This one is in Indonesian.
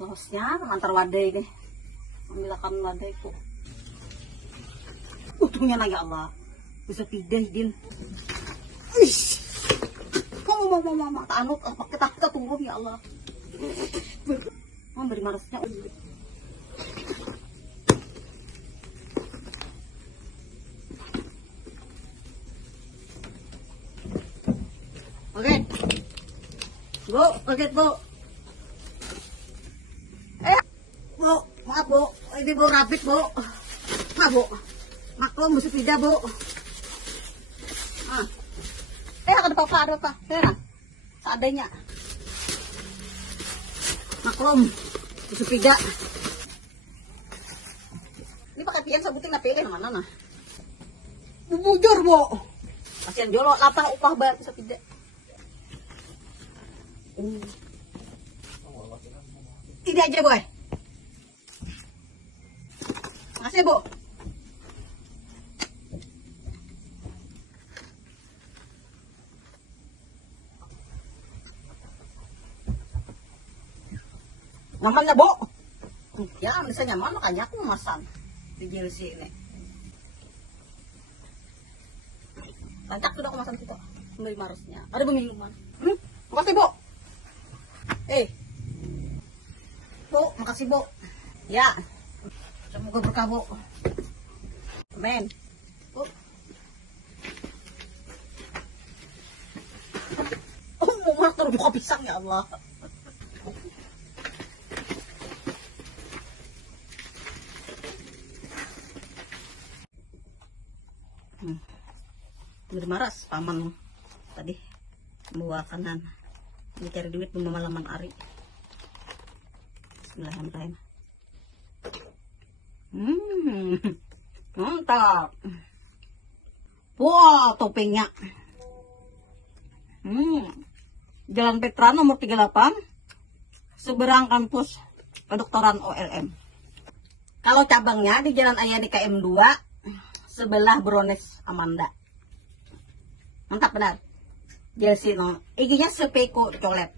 Losnya antar wadai deh. Ambilkan wadai po. Untungnya na ya Allah. Bisa pindah din. Ish. Mama anut kita turun ya Allah. Beri marasnya. Oke. Bu, kaget Bu. Bu, maaf Bu. Ini Bu rapid Bu. Maaf Bu. Maklum mesti pindah Bu. Ada apa? Kena. Seadanya. Maklum. Mesti pindah. Ini pakai pian sabutin na pilih mana nah. Bujur Bu. Kasihan jolo lapang upah bayar bisa pindah. Ini aja boy. Makasih Bu. Nyaman ya Bu. Ya bisa nyaman makanya aku memesan di JLC ini. Lancar sudah aku memesan kita. Beli marusnya. Ada minuman. Makasih Bu. Bu, makasih Bu. Ya. Semoga berkah Bu. Amin. Bu. Mau terus buka pisang ya Allah. Maras paman tadi bawa kanan mencari duit pemalaman Ari. Bismillahirrahmanirrahim. Mantap. Wah, toppingnya. Jalan Petra nomor 38 seberang kampus kedokteran OLM. Kalau cabangnya di Jalan Ayani KM 2 sebelah Brones Amanda. Mantap benar. JLC no. IG-nya Sepeko Colet.